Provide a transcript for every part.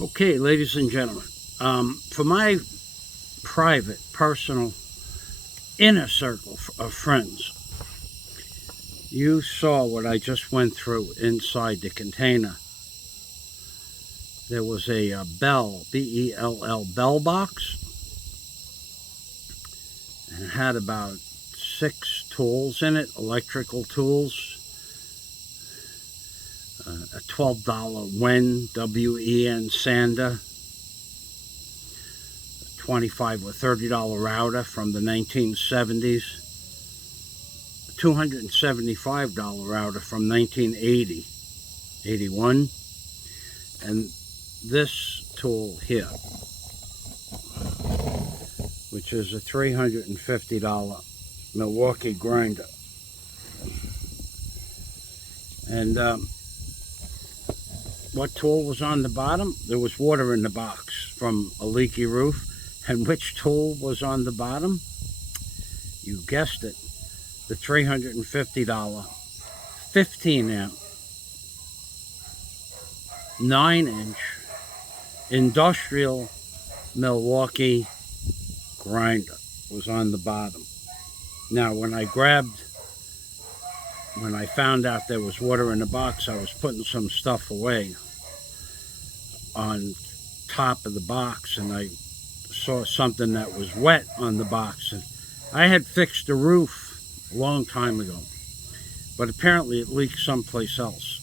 Okay, ladies and gentlemen, for my private, personal, inner circle of friends, you saw what I just went through inside the container. There was a bell, B-E-L-L, bell box, and it had about 6 tools in it, electrical tools, a $12 Wen, W-E-N sander, $25 or $30 router from the 1970s, a $275 router from 1980, 81, and this tool here, which is a $350 Milwaukee grinder. And what tool was on the bottom? There was water in the box from a leaky roof. And which tool was on the bottom? You guessed it, the $350 15 amp 9-inch industrial Milwaukee grinder was on the bottom. Now when I found out there was water in the box, I was putting some stuff away on top of the box, and I saw something that was wet on the box. And I had fixed the roof a long time ago, but apparently it leaked someplace else,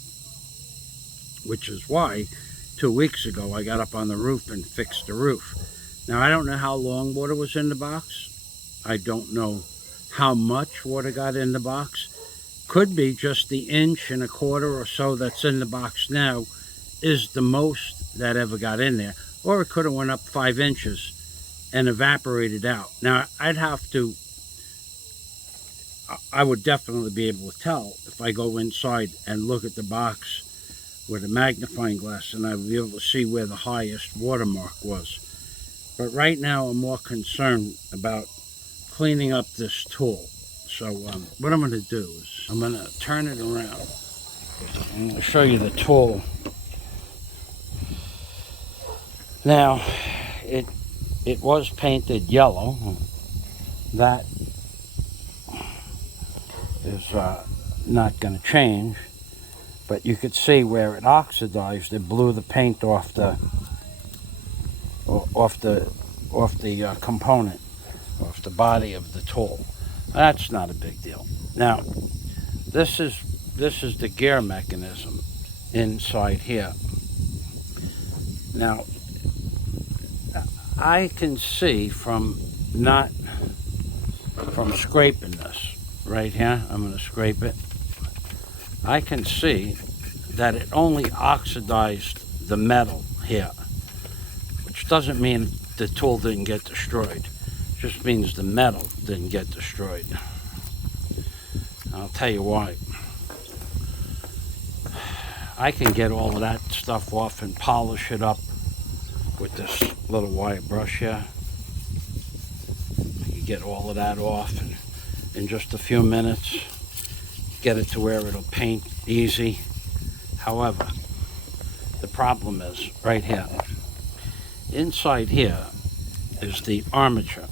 which is why 2 weeks ago I got up on the roof and fixed the roof. Now I don't know how long water was in the box. I don't know how much water got in the box. Could be just the 1.25 inches or so that's in the box now is the most that ever got in there, or it could have went up 5 inches and evaporated out. Now I would definitely be able to tell if I go inside and look at the box with a magnifying glass, and I would be able to see where the highest watermark was. But right now I'm more concerned about cleaning up this tool. So what I'm going to do is I'm going to turn it around. I'm going to show you the tool. Now it was painted yellow. That is not going to change, but you could see where it oxidized. It blew the paint off the component, off the body of the tool. That's not a big deal. Now this is the gear mechanism inside here. Now I can see from scraping this right here, I'm going to scrape it, I can see that it only oxidized the metal here, which doesn't mean the tool didn't get destroyed. It just means the metal didn't get destroyed. I'll tell you why. I can get all of that stuff off and polish it up with this little wire brush here. You get all of that off and in just a few minutes, get it to where it'll paint easy. However, the problem is right here. Inside here is the armature.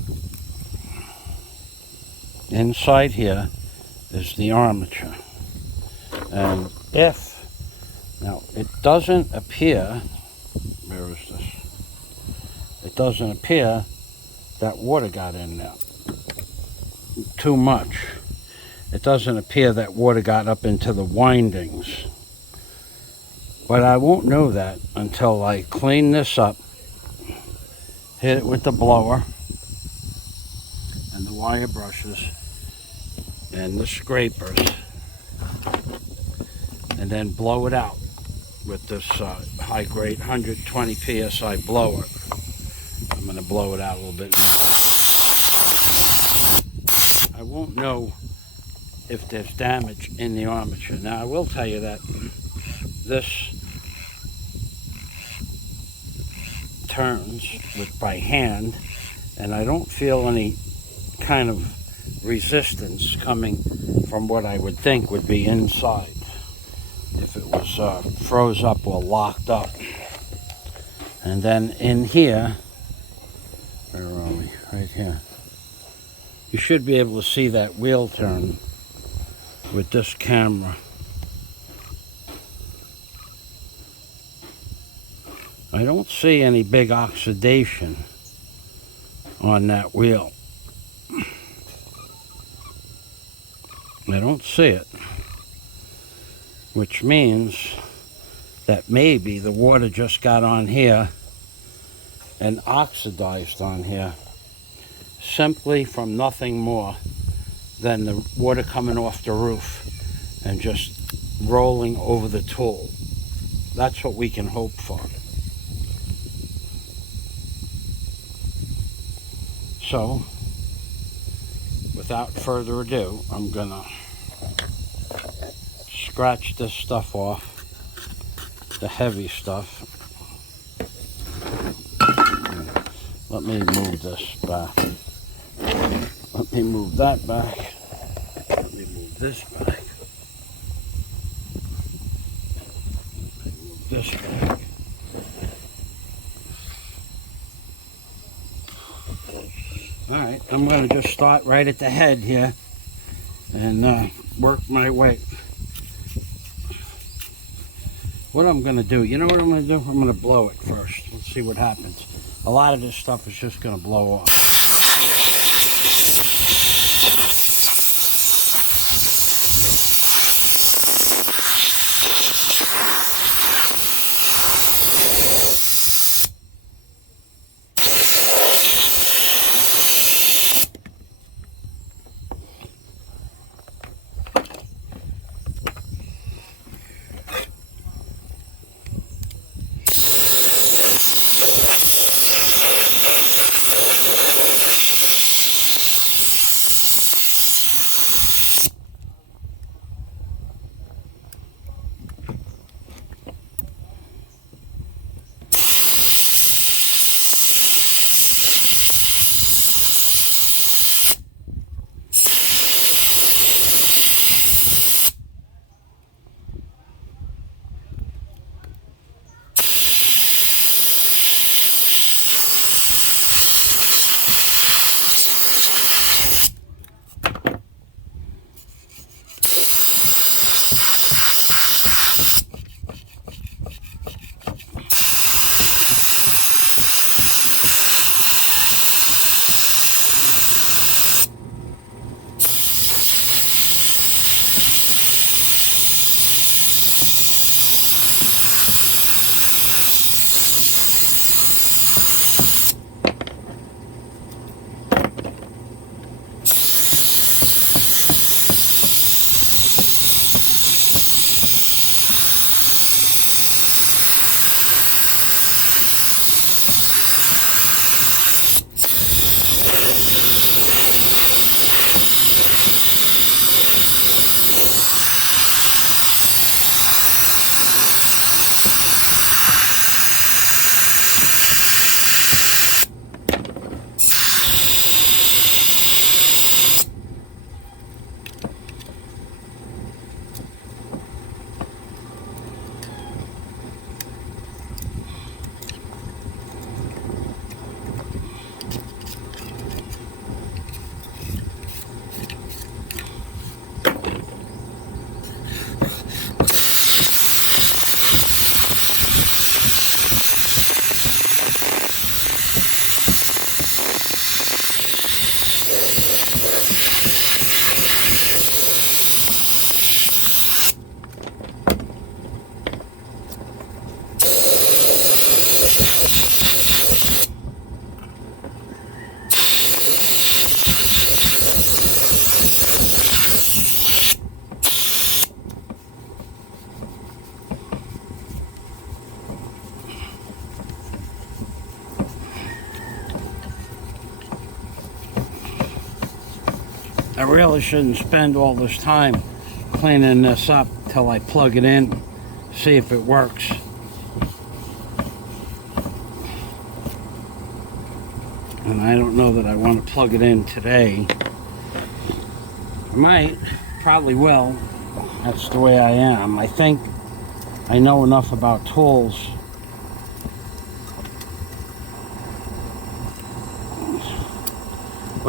Inside here is the armature. And now it doesn't appear, where is this? It doesn't appear that water got in there too much. It doesn't appear that water got up into the windings. But I won't know that until I clean this up, hit it with the blower and the wire brushes and the scrapers, and then blow it out with this high-grade 120 psi blower. I'm going to blow it out a little bit now. I won't know if there's damage in the armature. Now I will tell you that this turns by hand, and I don't feel any kind of resistance coming from what I would think would be inside if it was froze up or locked up. And then in here, where are we? Right here. You should be able to see that wheel turn with this camera. I don't see any big oxidation on that wheel. I don't see it, which means that maybe the water just got on here and oxidized on here simply from nothing more than the water coming off the roof and just rolling over the tool. That's what we can hope for. So, without further ado, I'm gonna scratch this stuff off, the heavy stuff. Let me move this back. Let me move that back. Let me move this back. Let me move this back. Alright, I'm going to just start right at the head here and work my way. What I'm going to do, you know what I'm going to do? I'm going to blow it first. Let's see what happens. A lot of this stuff is just going to blow off. I really shouldn't spend all this time cleaning this up till I plug it in, see if it works. And I don't know that I want to plug it in today. I might, probably will. That's the way I am. I think I know enough about tools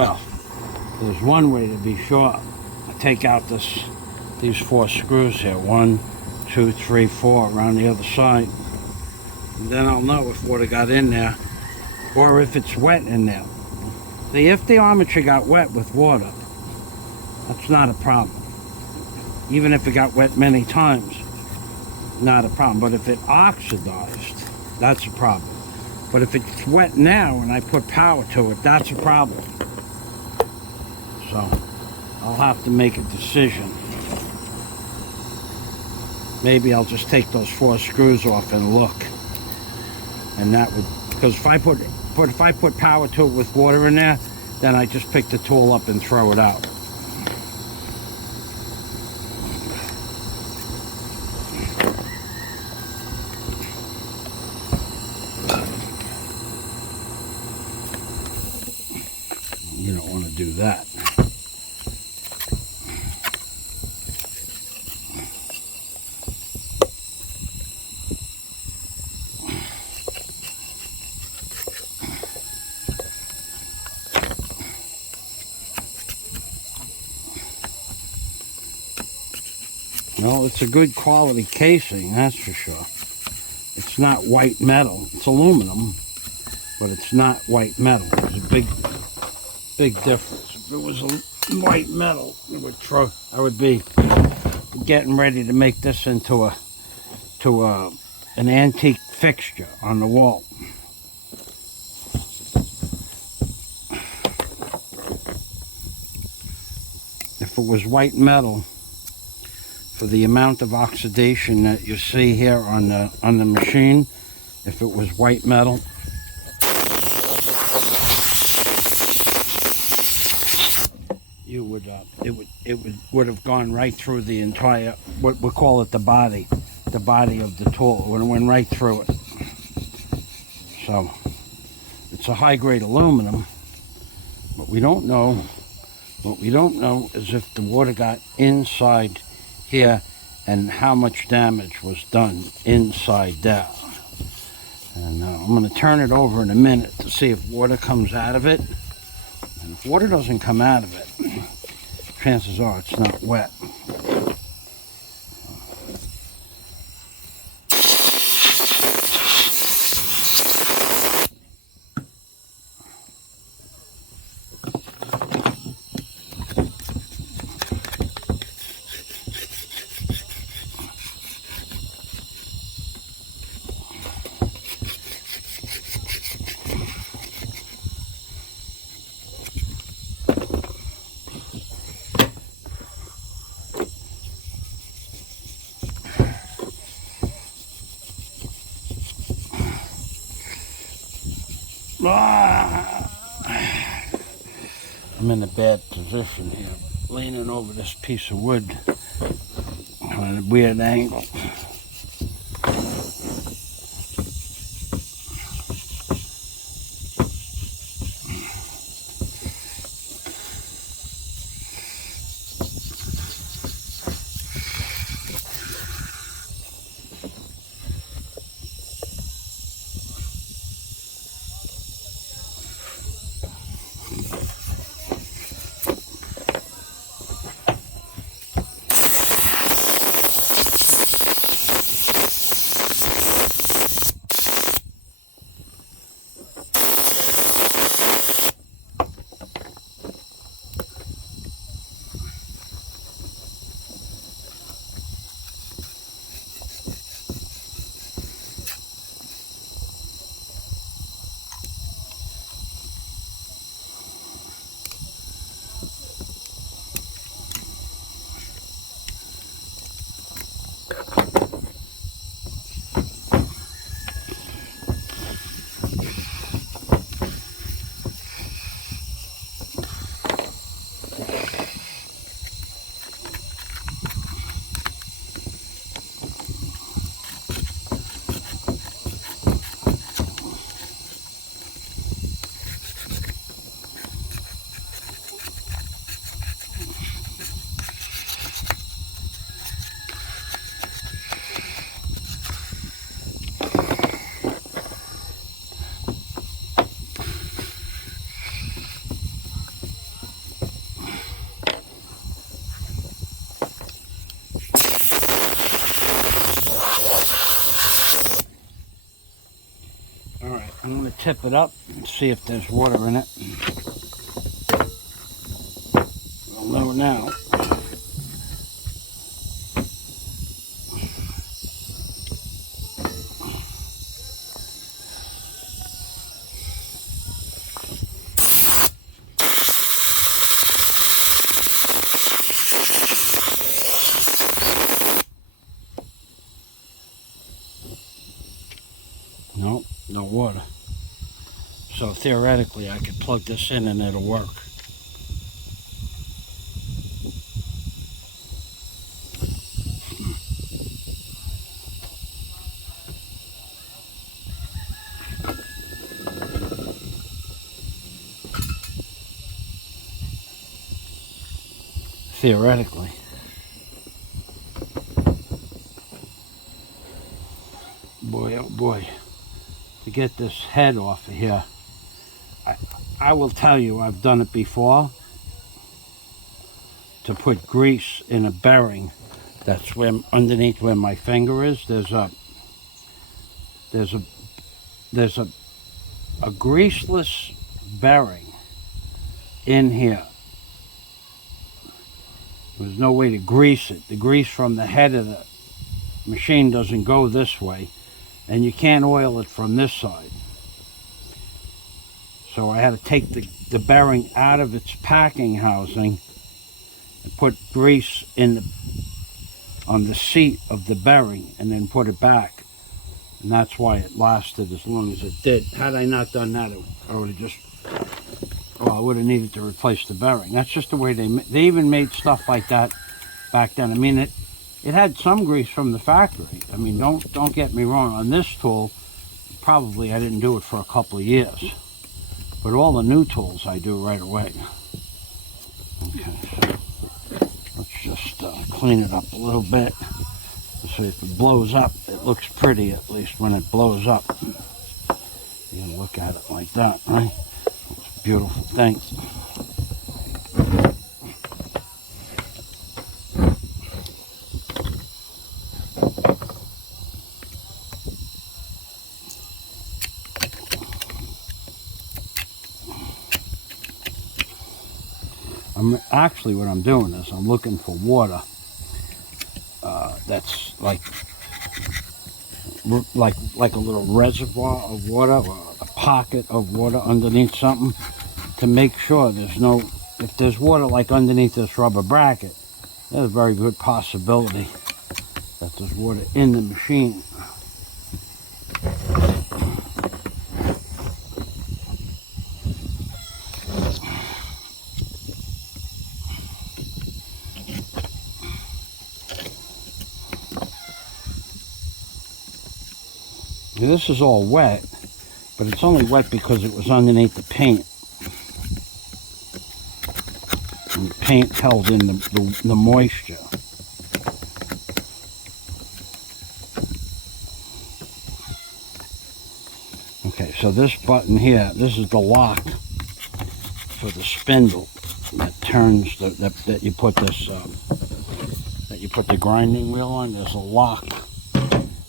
Well, there's one way to be sure. I take out these 4 screws here. 1, 2, 3, 4 around the other side. And then I'll know if water got in there or if it's wet in there. See, if the armature got wet with water, that's not a problem. Even if it got wet many times, not a problem. But if it oxidized, that's a problem. But if it's wet now and I put power to it, that's a problem. So I'll have to make a decision. Maybe I'll just take those 4 screws off and look. And that would, because if I put power to it with water in there, then I just pick the tool up and throw it out. You don't want to do that. Well, it's a good quality casing, that's for sure. It's not white metal. It's aluminum, but it's not white metal. There's a big difference. If it was a white metal, I would be getting ready to make this into an antique fixture on the wall. If it was white metal, for the amount of oxidation that you see here on the machine, if it was white metal, you would it would have gone right through the entire, what we call it, the body of the tool. It would have went right through it. So it's a high grade aluminum, but we don't know. What we don't know is if the water got inside here and how much damage was done inside there. And I'm going to turn it over in a minute to see if water comes out of it. And if water doesn't come out of it, chances are it's not wet. I'm in a bad position here, leaning over this piece of wood on a weird angle. Alright, I'm going to tip it up and see if there's water in it. We'll know now. Nope, no water. So theoretically I could plug this in and it'll work. Theoretically. Boy, oh boy. To get this head off of here, I will tell you, I've done it before. To put grease in a bearing that's where underneath where my finger is, there's a greaseless bearing in here. There's no way to grease it. The grease from the head of the machine doesn't go this way, and you can't oil it from this side. So I had to take the bearing out of its packing housing and put grease on the seat of the bearing and then put it back. And that's why it lasted as long as it did. Had I not done that, I would have just, well, I would have needed to replace the bearing. That's just the way they even made stuff like that back then. I mean, it had some grease from the factory. I mean, don't get me wrong. On this tool, probably I didn't do it for a couple of years. But all the new tools I do right away. Okay, so let's just clean it up a little bit. So if it blows up, it looks pretty at least when it blows up. You can look at it like that, right? It's a beautiful thing. Actually, what I'm doing is I'm looking for water that's like a little reservoir of water or a pocket of water underneath something to make sure there's no, if there's water like underneath this rubber bracket, there's a very good possibility that there's water in the machine. This is all wet, but it's only wet because it was underneath the paint. And the paint held in the moisture. Okay, so this button here, this is the lock for the spindle that turns, that you put this, that you put the grinding wheel on. There's a lock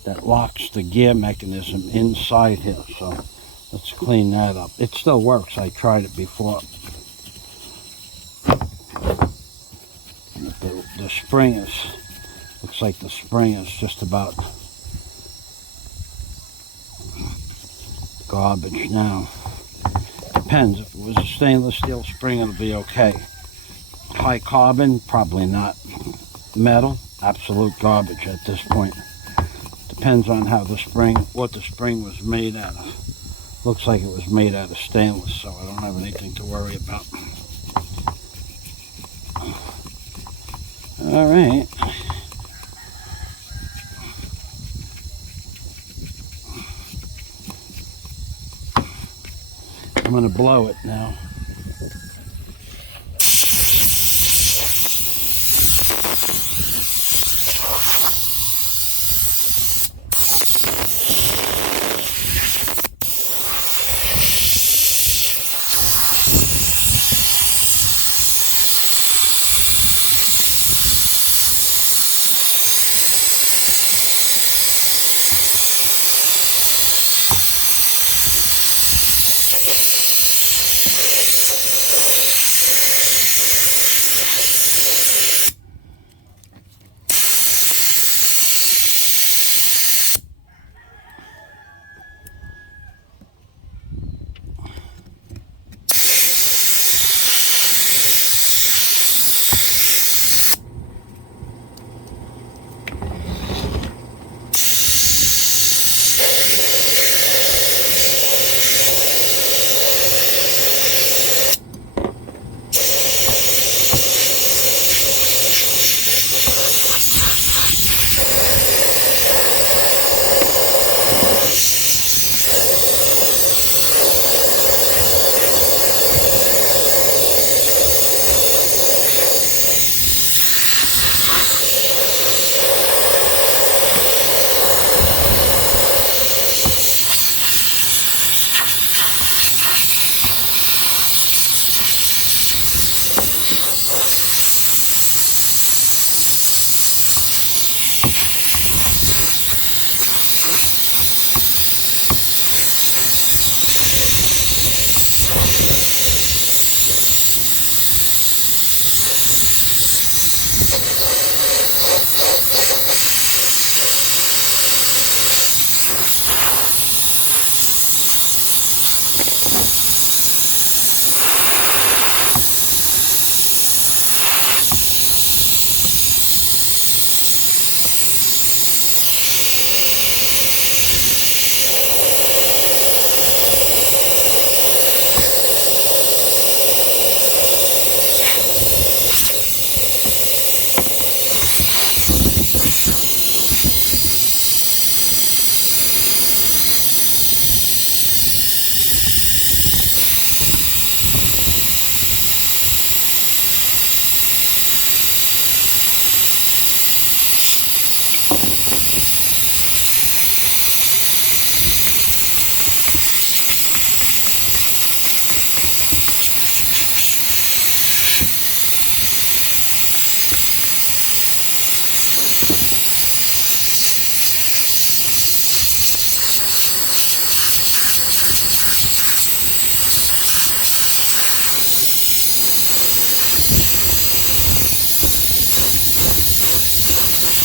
that locks the gear mechanism inside here. So let's clean that up. It still works. I tried it before. The spring is, looks like the spring is just about garbage now. Depends. If it was a stainless steel spring, it'll be okay. High carbon, probably not. Metal, absolute garbage at this point. Depends on how the spring, what the spring was made out of. Looks like it was made out of stainless, so I don't have anything to worry about. All right. I'm going to blow it now.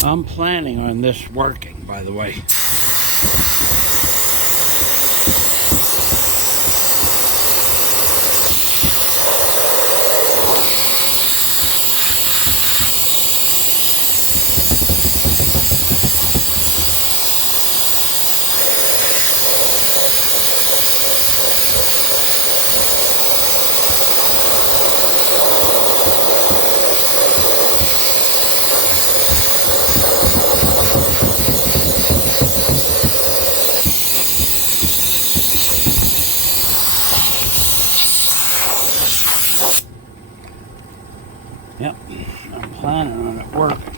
I'm planning on this working, by the way. Yep, I'm planning on it working.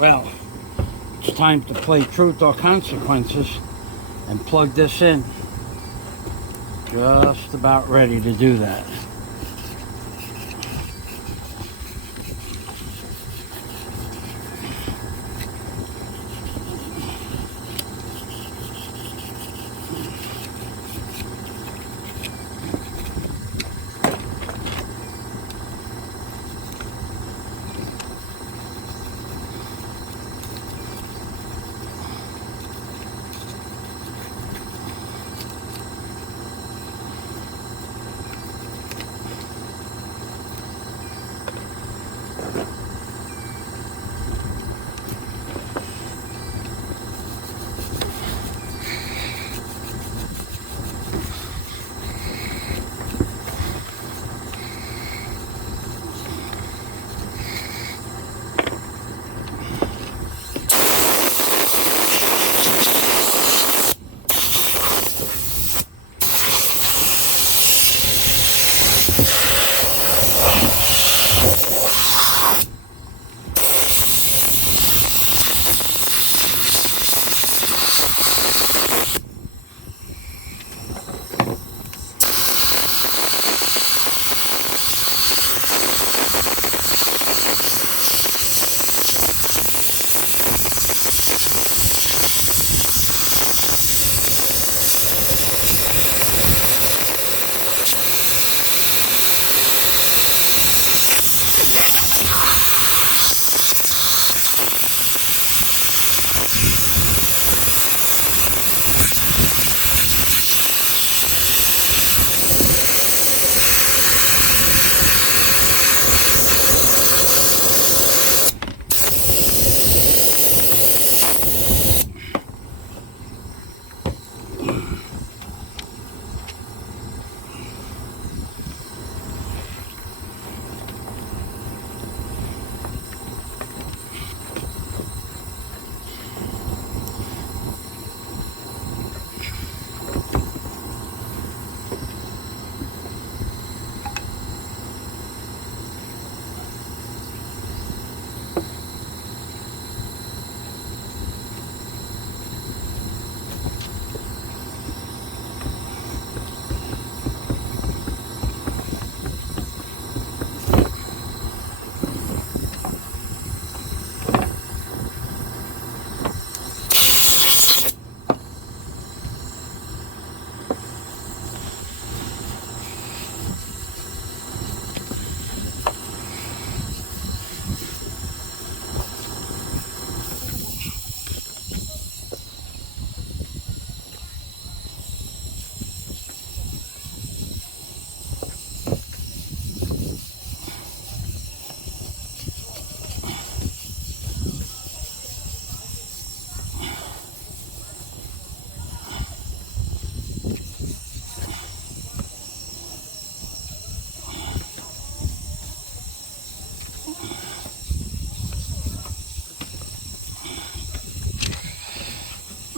Well, it's time to play truth or consequences and plug this in. Just about ready to do that.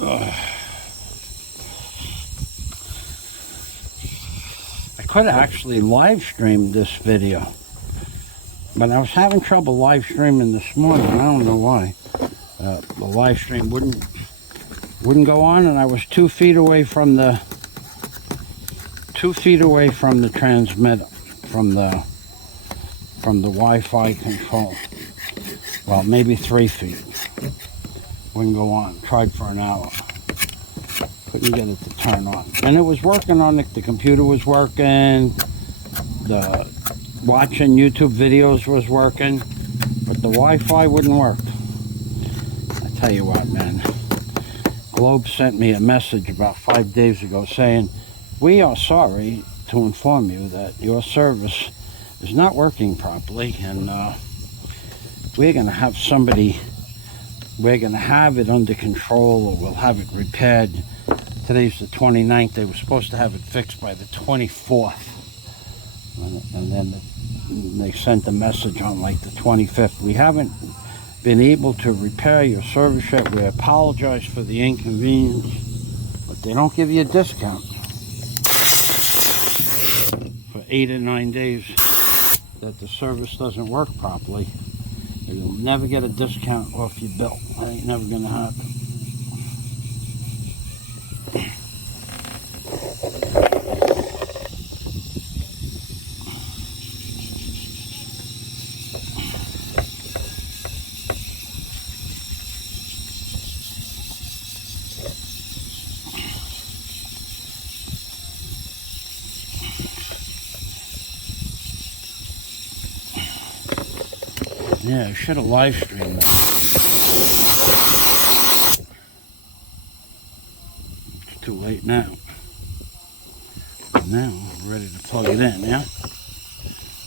I could have actually live streamed this video, but I was having trouble live streaming this morning. I don't know why. The live stream wouldn't go on, and I was 2 feet away from the transmitter, from the Wi-Fi control. Well, maybe 3 feet. Wouldn't go on. Tried for an hour. Couldn't get it to turn on. And it was working on it. The computer was working. The watching YouTube videos was working. But the Wi-Fi wouldn't work. I tell you what, man. Globe sent me a message about 5 days ago saying, "We are sorry to inform you that your service is not working properly, and we're going to have somebody, we're going to have it under control, or we'll have it repaired." Today's the 29th. They were supposed to have it fixed by the 24th. And then they sent a message on like the 25th. "We haven't been able to repair your service yet. We apologize for the inconvenience." But they don't give you a discount for 8 or 9 days that the service doesn't work properly. You'll never get a discount off your bill. That ain't never gonna happen. Yeah, I should have live streamed that. It's too late now. Now we're ready to plug it in, yeah?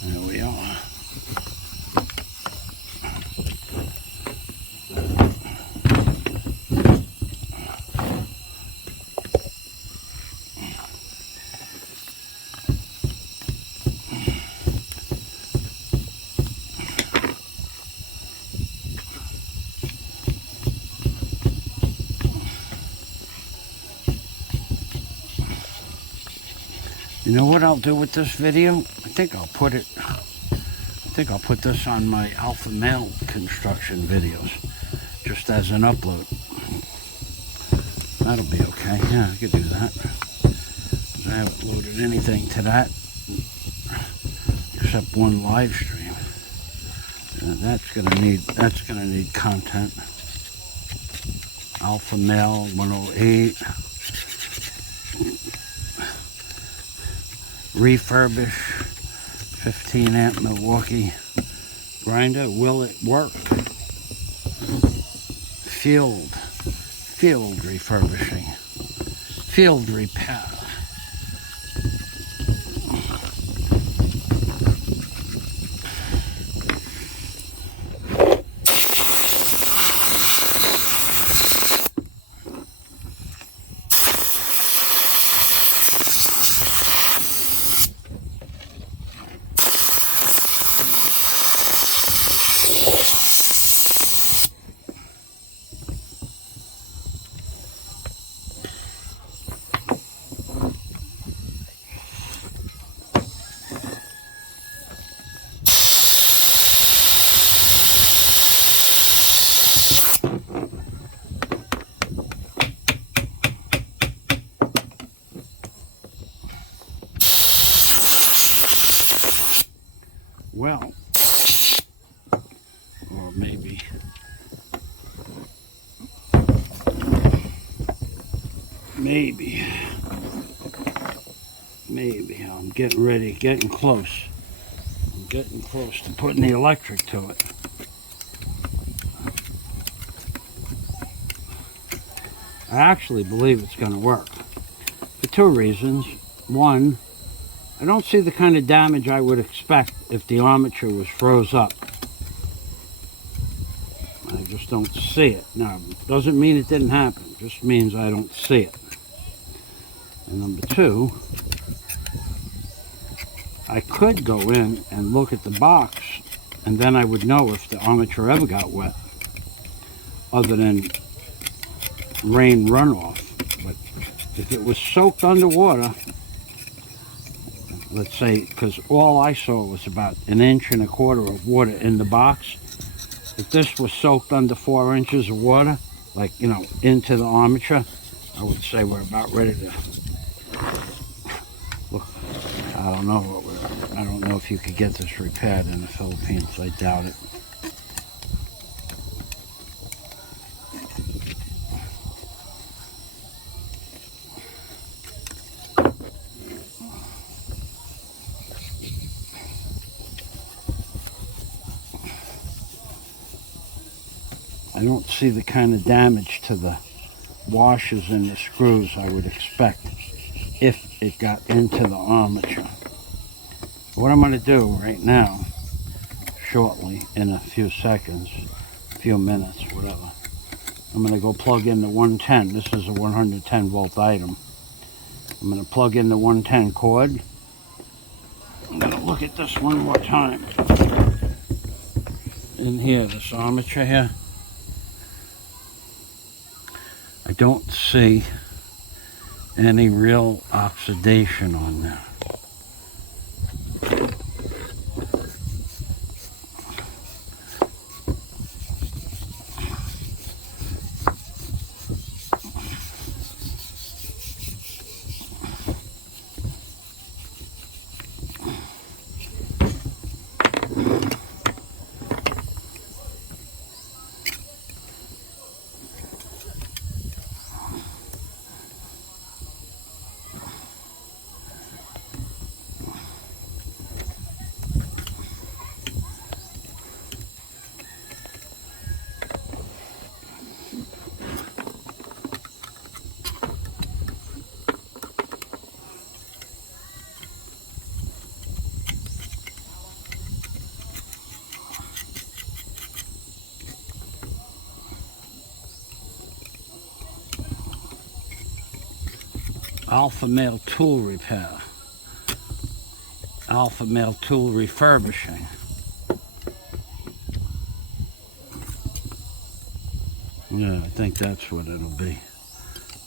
There we are. You know what I'll do with this video? I think I'll put this on my alpha male construction videos, just as an upload. That'll be okay. Yeah, I could do that. I haven't loaded anything to that except one live stream. And that's gonna need content. Alpha male 108. Refurbish 15 amp Milwaukee grinder. Will it work? Field refurbishing. Field repair. Well, or maybe I'm getting close. I'm getting close to putting the electric to it. I actually believe it's going to work for 2 reasons. One, I don't see the kind of damage I would expect if the armature was froze up. I just don't see it. Now, doesn't mean it didn't happen. Just means I don't see it. And number 2, I could go in and look at the box, and then I would know if the armature ever got wet, other than rain runoff. But if it was soaked underwater, let's say, because all I saw was about 1.25 inches of water in the box. If this was soaked under 4 inches of water, like, you know, into the armature, I would say we're about ready to look. I don't know I don't know if you could get this repaired in the Philippines. I doubt it. I don't see the kind of damage to the washers and the screws I would expect if it got into the armature. What I'm going to do right now, shortly, in a few seconds, a few minutes, whatever, I'm going to go plug in the 110. This is a 110 volt item. I'm going to plug in the 110 cord. I'm going to look at this one more time. In here, this armature here, I don't see any real oxidation on there. Alpha Male Tool Repair. Alpha Male Tool Refurbishing. Yeah, I think that's what it'll be.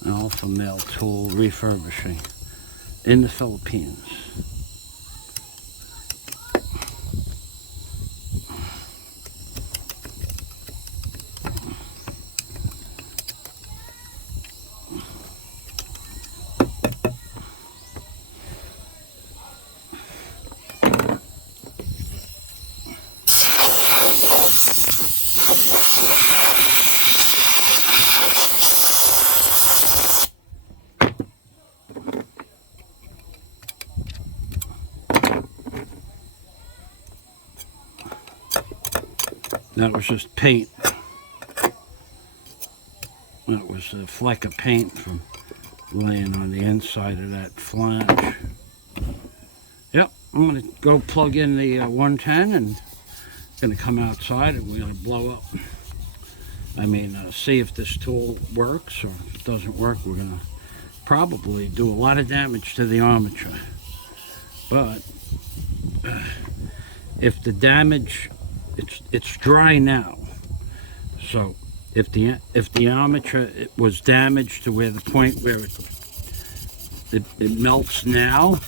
Alpha Male Tool Refurbishing in the Philippines. That was just paint. That was a fleck of paint from laying on the inside of that flange. Yep, I'm going to go plug in the 110 and going to come outside and we're going to blow up. I mean, see if this tool works, or if it doesn't work, we're going to probably do a lot of damage to the armature. But if the damage, it's dry now, so if the armature was damaged to where the point where it melts now,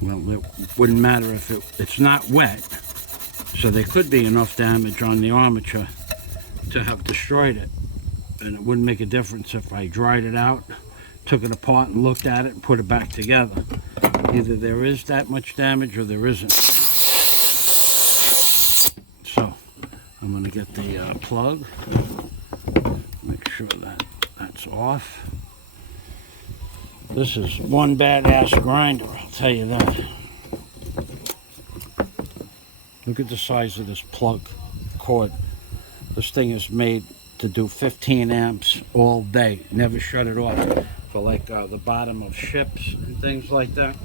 well, it wouldn't matter if it's not wet, so there could be enough damage on the armature to have destroyed it, and it wouldn't make a difference if I dried it out, took it apart and looked at it and put it back together. Either there is that much damage or there isn't. So I'm going to get the plug, make sure that that's off. This is one badass grinder, I'll tell you that. Look at the size of this plug cord. This thing is made to do 15 amps all day. Never shut it off for like the bottom of ships and things like that.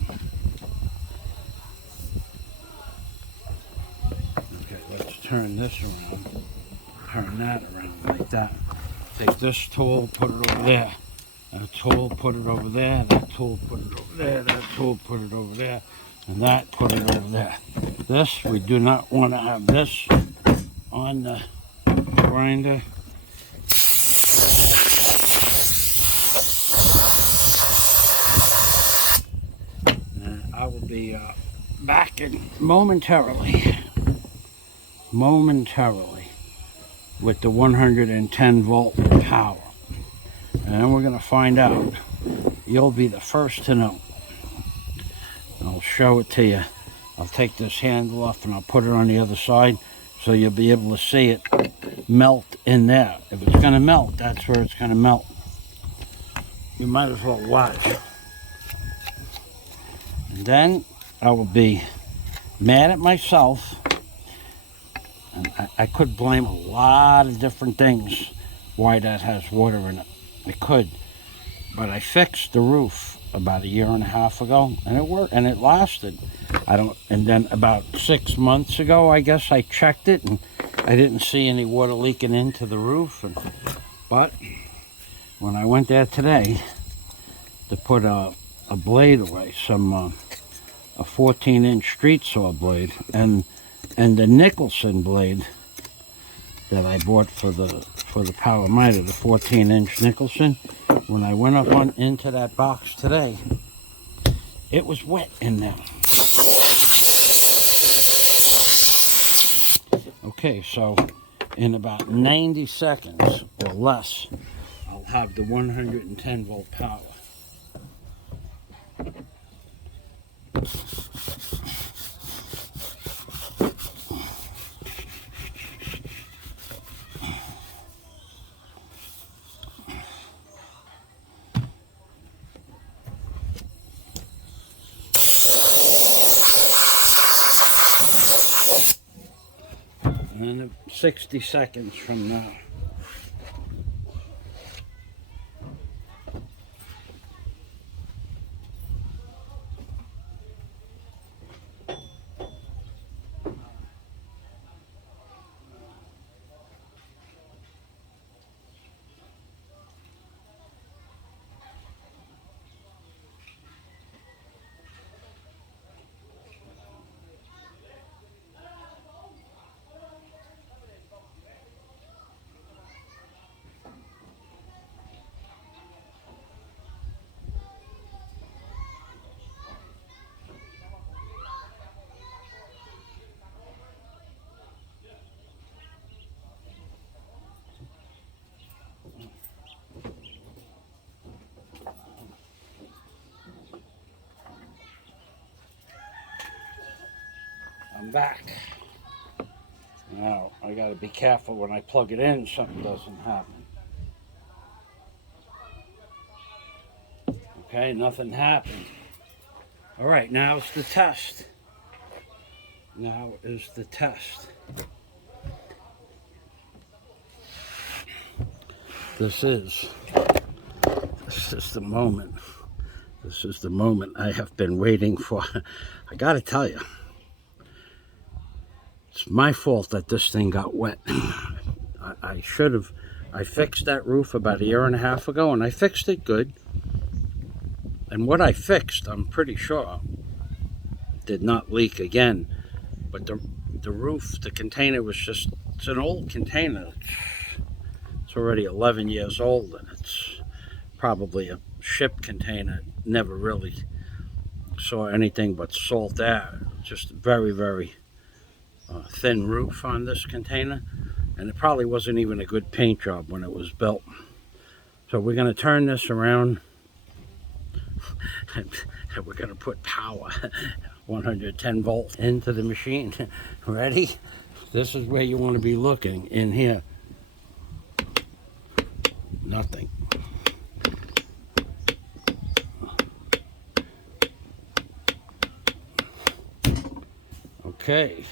Okay, let's turn this around. Turn that around like that. Take this tool, put it over there. That tool, put it over there. That tool, put it over there. That tool, put it over there. And that, put it over there. This, we do not want to have this on the grinder. be back in momentarily with the 110 volt power. And then we're going to find out. You'll be the first to know. I'll show it to you. I'll take this handle off and I'll put it on the other side so you'll be able to see it melt in there. If it's going to melt, that's where it's going to melt. You might as well watch. And then I will be mad at myself. And I could blame a lot of different things why that has water in it. I could. But I fixed the roof about 1.5 years ago, and it worked, and it lasted. And then about 6 months ago, I guess, I checked it, and I didn't see any water leaking into the roof. But when I went there today to put a blade away, a 14-inch street saw blade, and the Nicholson blade that I bought for the power miter, the 14-inch Nicholson, when I went up into that box today, it was wet in there. Okay, so in about 90 seconds or less, I'll have the 110 volt power. And 60 seconds from now. I'm back. Now, I gotta be careful when I plug it in, something doesn't happen. Okay, nothing happened. All right, now it's the test. Now is the test. This is the moment. This is the moment I have been waiting for. I gotta tell you, it's my fault that this thing got wet. I should have. I fixed that roof about 1.5 years ago, and I fixed it good. And what I fixed, I'm pretty sure, did not leak again. But the roof, the container it's an old container. It's already 11 years old, and it's probably a ship container. Never really saw anything but salt air. Just a very, very thin roof on this container, and it probably wasn't even a good paint job when it was built. So we're going to turn this around, and we're going to put power, 110 volts, into the machine. Ready? This is where you want to be looking in here. Nothing. Okay.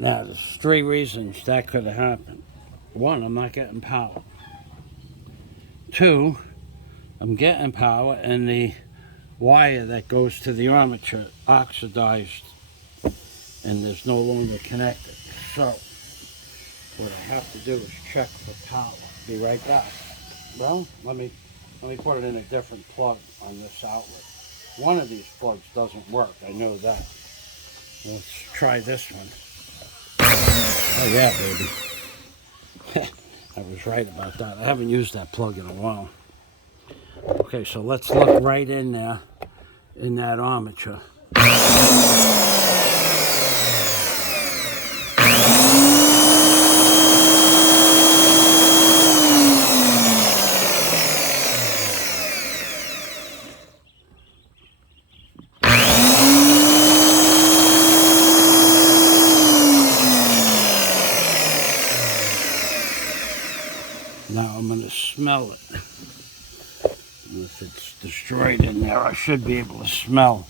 Now, there's 3 reasons that could have happened. 1, I'm not getting power. 2, I'm getting power and the wire that goes to the armature oxidized and there's no longer connected. So, what I have to do is check for power. Be right back. Well, let me put it in a different plug on this outlet. One of these plugs doesn't work, I know that. Let's try this one. Oh yeah, baby. I was right about that. I haven't used that plug in a while. Okay, so let's look right in there, in that armature. Now I'm going to smell it. And if it's destroyed in there, I should be able to smell.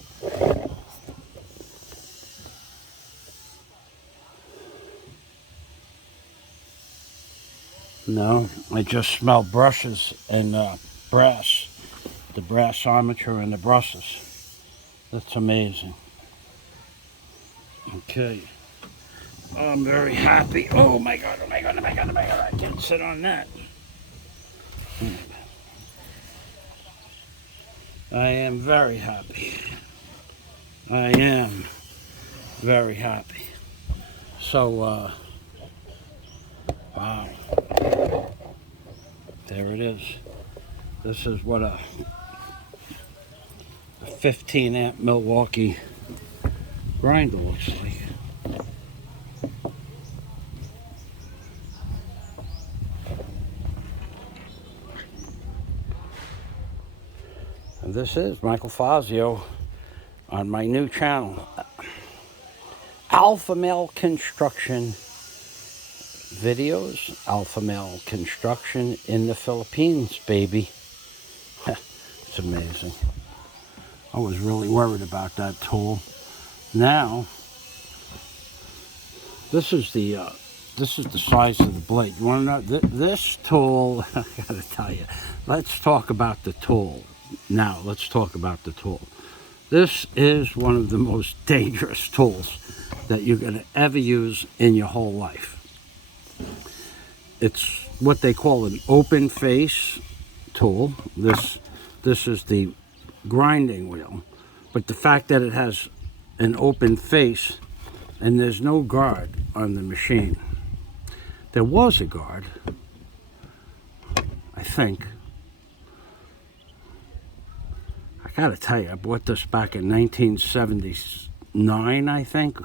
No, I just smell brushes and brass. The brass armature and the brushes. That's amazing. Okay. I'm very happy. Oh my God, oh my God, oh my God, oh my God. I can't sit on that. I am very happy. I am very happy. So, wow. There it is. This is what a 15 amp Milwaukee grinder looks like. And this is Michael Fazio on my new channel, Alpha Male Construction Videos. Alpha Male Construction in the Philippines, baby. It's amazing. I was really worried about that tool. Now, this is the size of the blade. You want to know this tool? I gotta tell you. Let's talk about the tool. Now, let's talk about the tool. This is one of the most dangerous tools that you're going to ever use in your whole life. It's what they call an open face tool. This is the grinding wheel. But the fact that it has an open face and there's no guard on the machine. There was a guard, I think. I gotta tell you, I bought this back in 1979, I think.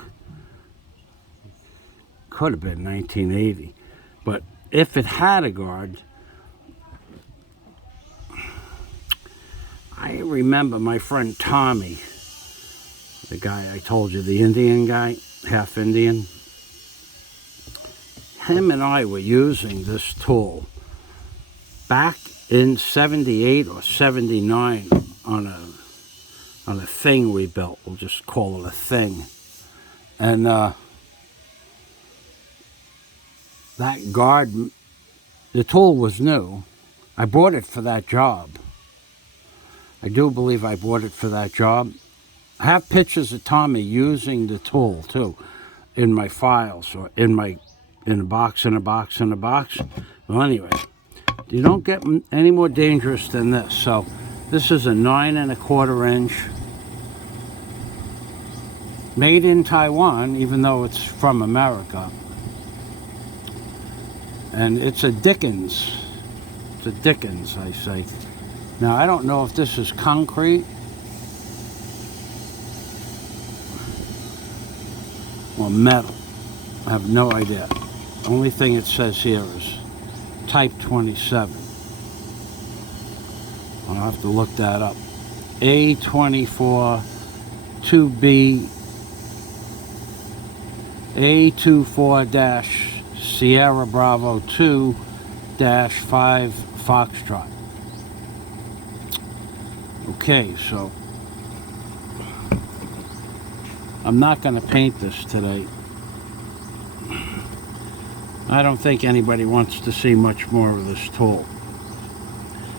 Could have been 1980. But if it had a guard, I remember my friend Tommy, the guy I told you, the Indian guy, half Indian. Him and I were using this tool back in 78 or 79 on a thing we built. We'll just call it a thing. And that guard, the tool was new. I bought it for that job. I do believe I bought it for that job. I have pictures of Tommy using the tool too in my files, or in a box. Well, anyway, you don't get any more dangerous than this. So this is a 9 1/4 inch, made in Taiwan, even though it's from America. And it's a Dickens. It's a Dickens, I say. Now, I don't know if this is concrete or metal. I have no idea. The only thing it says here is type 27. I'll have to look that up. A24 2B A24 Sierra Bravo 2 5 Foxtrot. Okay, so I'm not going to paint this today. I don't think anybody wants to see much more of this tool.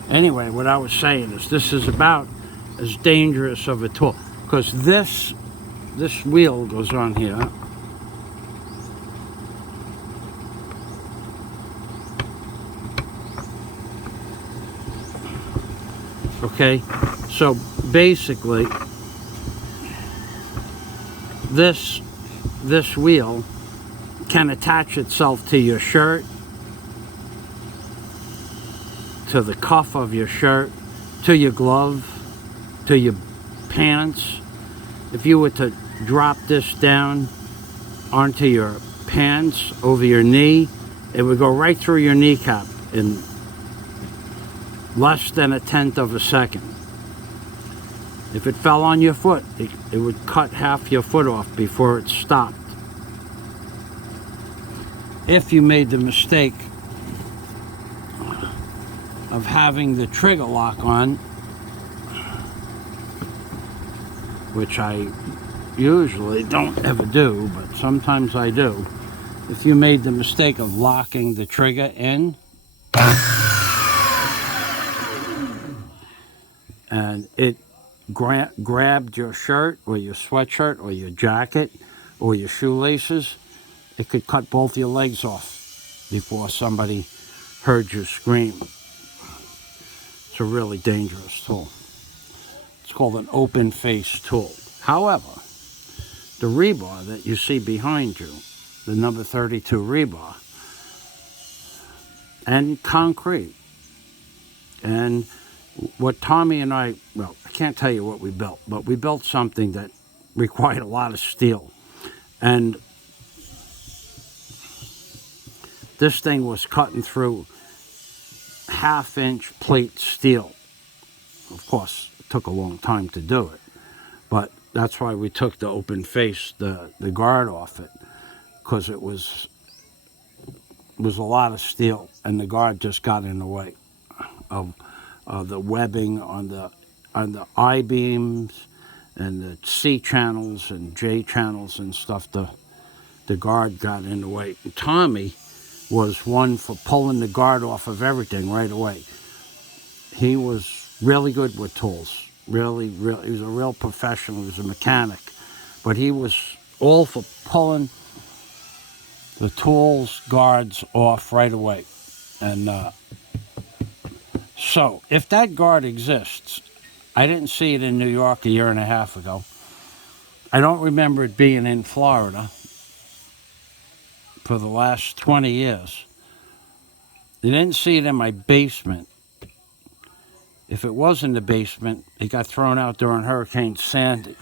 Anyway, what I was saying is this is about as dangerous of a tool, because this wheel goes on here. Okay, so basically this wheel can attach itself to your shirt, to the cuff of your shirt, to your glove, to your pants. If you were to drop this down onto your pants over your knee, it would go right through your kneecap in less than 1/10 of a second. If it fell on your foot, it would cut half your foot off before it stopped. If you made the mistake of having the trigger lock on, which I usually don't ever do, but sometimes I do. If you made the mistake of locking the trigger in and it grabbed your shirt or your sweatshirt or your jacket or your shoelaces, it could cut both your legs off before somebody heard you scream. It's a really dangerous tool. It's called an open face tool. However, the rebar that you see behind you, the number 32 rebar, and concrete, and what Tommy and I can't tell you what we built, but we built something that required a lot of steel. And this thing was cutting through 1/2-inch plate steel. Of course, it took a long time to do it, but that's why we took the open face, the guard off it, because it was a lot of steel, and the guard just got in the way of the webbing on the I-beams and the C channels and J channels and stuff. The guard got in the way. And Tommy was one for pulling the guard off of everything right away. He was really good with tools. Really, he was a real professional. He was a mechanic. But he was all for pulling the tools guards off right away. And so, if that guard exists, I didn't see it in New York 1.5 years ago. I don't remember it being in Florida for the last 20 years. I didn't see it in my basement. If it was in the basement, it got thrown out during Hurricane Sandy.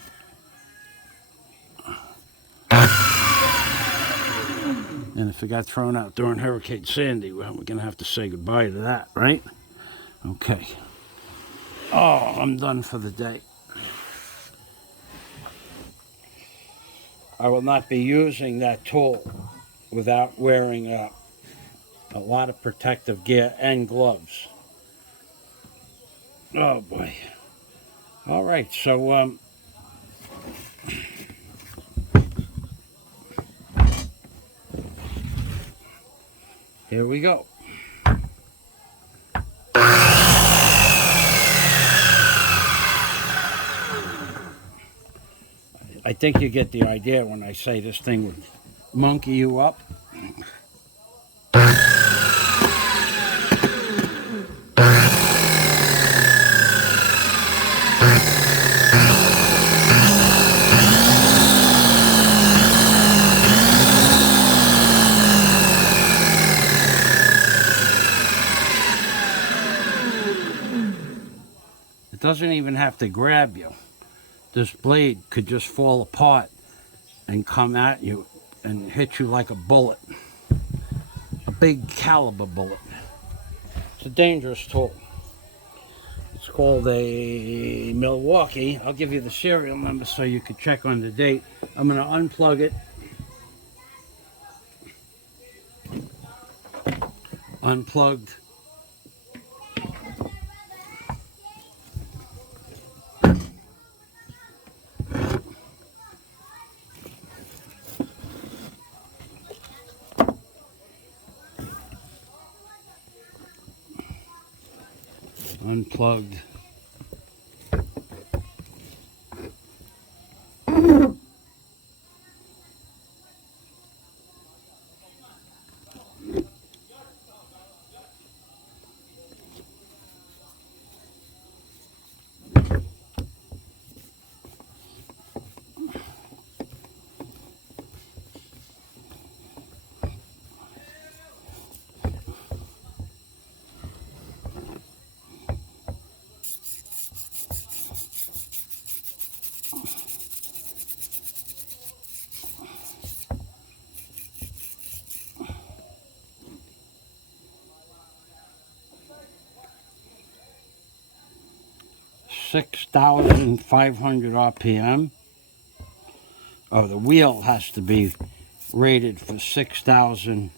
And if it got thrown out during Hurricane Sandy, well, we're going to have to say goodbye to that, right? Okay. Oh, I'm done for the day. I will not be using that tool without wearing a lot of protective gear and gloves. Oh boy. All right, so here we go. I think you get the idea when I say this thing would monkey you up. It doesn't even have to grab you. This blade could just fall apart and come at you and hit you like a bullet. A big caliber bullet. It's a dangerous tool. It's called a Milwaukee. I'll give you the serial number so you can check on the date. I'm going to unplug it. Unplugged. Unplugged. 6,500 RPM. Oh, the wheel has to be rated for 6,000.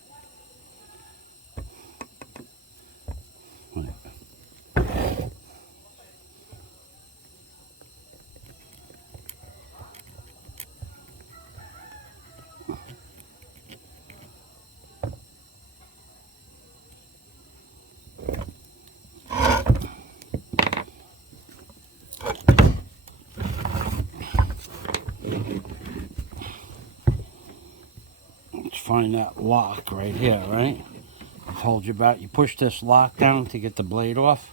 Let's find that lock right here, right? I told you about. You push this lock down to get the blade off.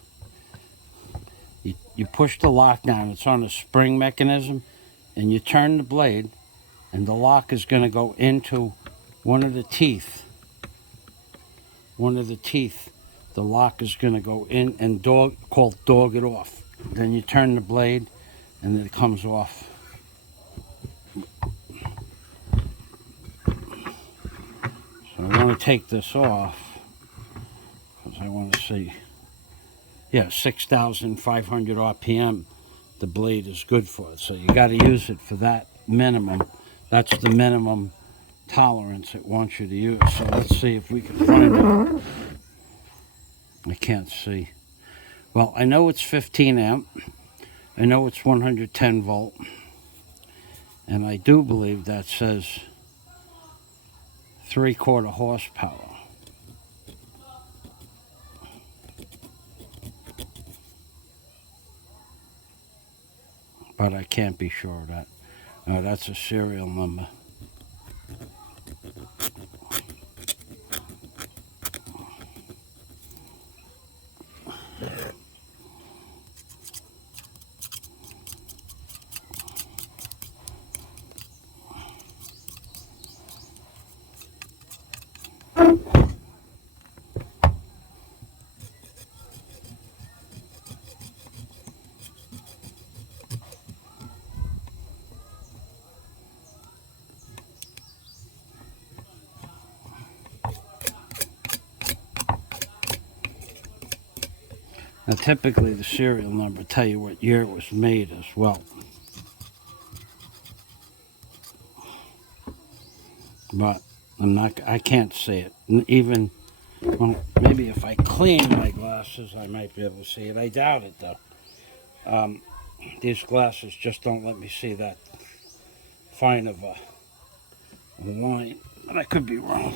You push the lock down. It's on a spring mechanism, and you turn the blade, and the lock is going to go into one of the teeth. One of the teeth. The lock is going to go in and dog it off. Then you turn the blade, and then it comes off. So I want to take this off because I want to see. Yeah, 6,500 RPM. The blade is good for it. So you got to use it for that minimum. That's the minimum tolerance it wants you to use. So let's see if we can find it. I can't see. Well, I know it's 15 amp. I know it's 110 volt. And I do believe that says 3/4 horsepower. But I can't be sure of that. That's a serial number. Now, typically the serial number tell you what year it was made as well. But I can't see it. Even, well, maybe if I clean my glasses, I might be able to see it. I doubt it, though. These glasses just don't let me see that fine of a line. But I could be wrong.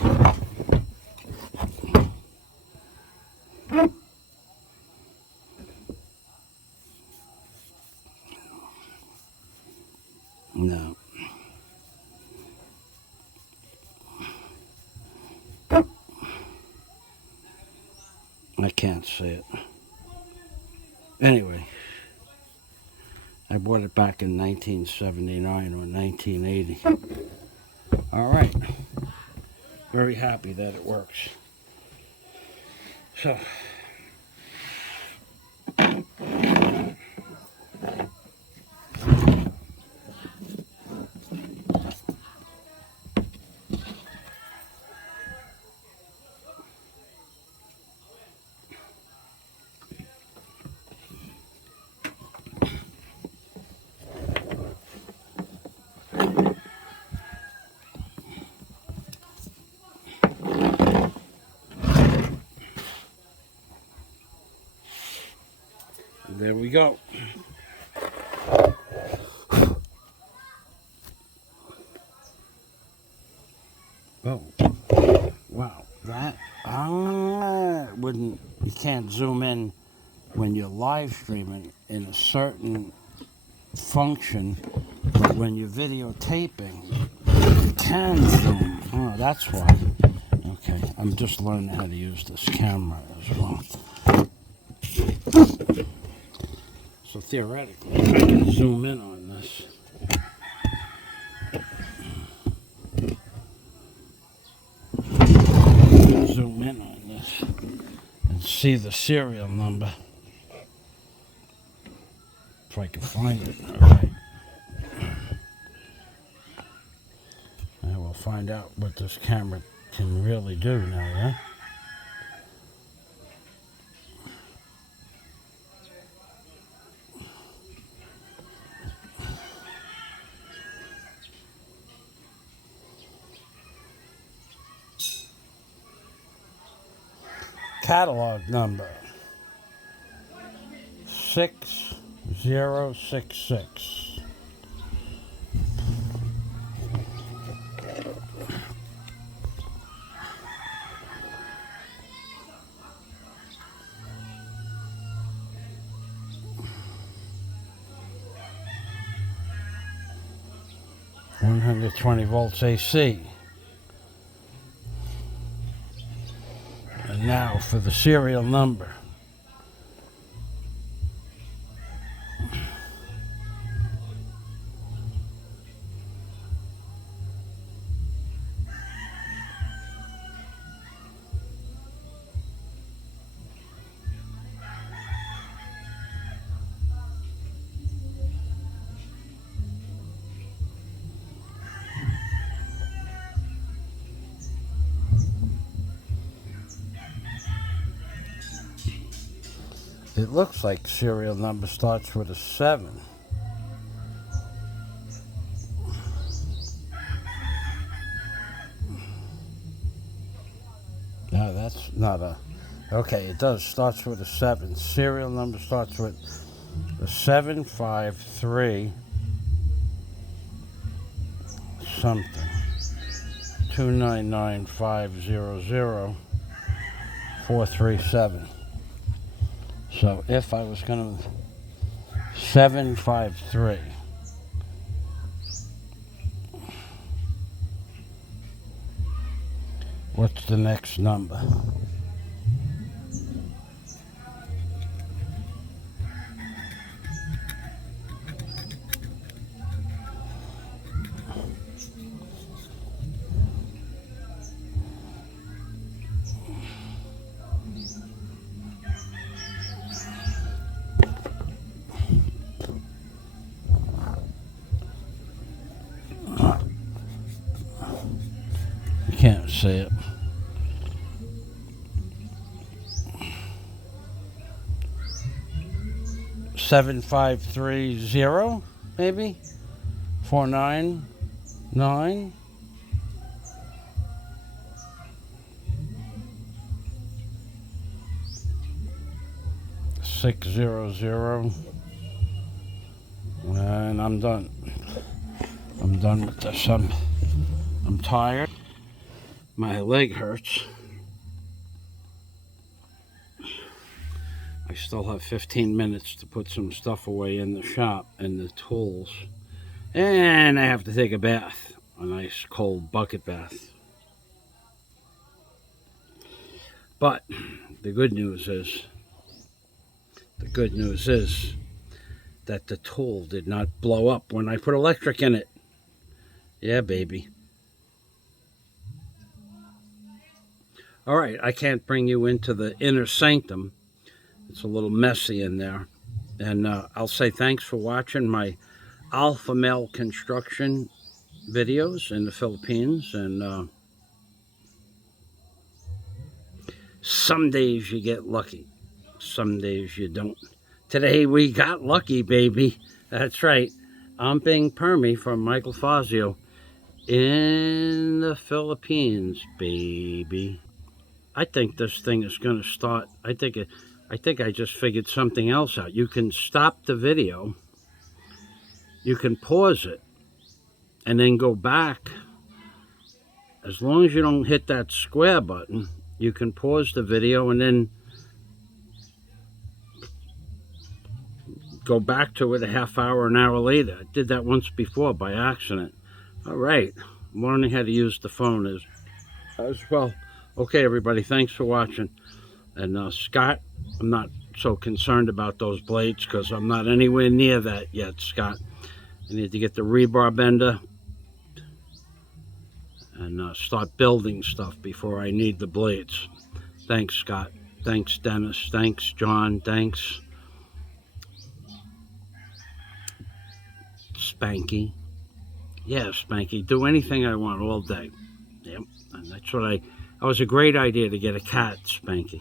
No. I can't see it. Anyway, I bought it back in 1979 or 1980. All right. Very happy that it works. So, there we go. Oh, wow, that, you can't zoom in when you're live streaming in a certain function, but when you're videotaping, you can zoom. Oh, that's why. Okay, I'm just learning how to use this camera as well. So theoretically, I can zoom in on this. Zoom in on this and see the serial number. If I can find it. All right. And we'll find out what this camera can really do now, yeah? catalog number 6066. $120 AC. And now for the serial number. It looks like serial number starts with a 7. No, that's not a... Okay, it does. Starts with a 7. Serial number starts with a 753 something. 299500437. So if I was going to 753, what's the next number? Can't see it. $7,530 maybe 499 600, and I'm done. I'm done with this. I'm tired. My leg hurts. I still have 15 minutes to put some stuff away in the shop and the tools. And I have to take a bath, a nice cold bucket bath. But the good news is that the tool did not blow up when I put electric in it. Yeah, baby. All right, I can't bring you into the inner sanctum. It's a little messy in there. And I'll say thanks for watching my alpha male construction videos in the Philippines. And some days you get lucky. Some days you don't. Today we got lucky, baby. That's right. I'm being Permy from Michael Fazio in the Philippines, baby. I think this thing is going to start. I think I just figured something else out. You can stop the video. You can pause it and then go back. As long as you don't hit that square button, you can pause the video and then go back to it a half hour, an hour later. I did that once before by accident. All right. I'm learning how to use the phone as well. Okay, everybody. Thanks for watching. And Scott, I'm not so concerned about those blades because I'm not anywhere near that yet, Scott. I need to get the rebar bender and start building stuff before I need the blades. Thanks, Scott. Thanks, Dennis. Thanks, John. Thanks, Spanky. Yeah, Spanky. Do anything I want all day. Yep. And that's what that was a great idea to get a cat, Spanky.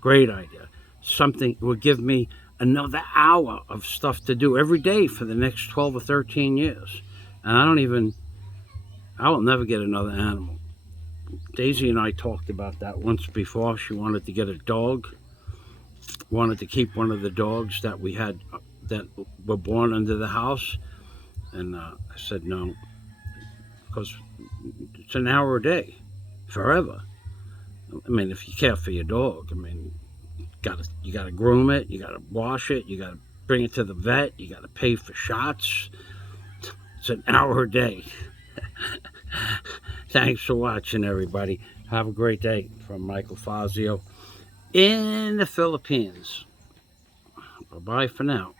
Great idea. Something would give me another hour of stuff to do every day for the next 12 or 13 years. And I will never get another animal. Daisy and I talked about that once before. She wanted to get a dog, wanted to keep one of the dogs that we had that were born under the house. And I said no, because it's an hour a day, forever. I mean, if you care for your dog, I mean, you gotta groom it, you gotta wash it, you gotta bring it to the vet, you gotta pay for shots. It's an hour a day. Thanks for watching, everybody. Have a great day from Michael Fazio in the Philippines. Bye-bye for now.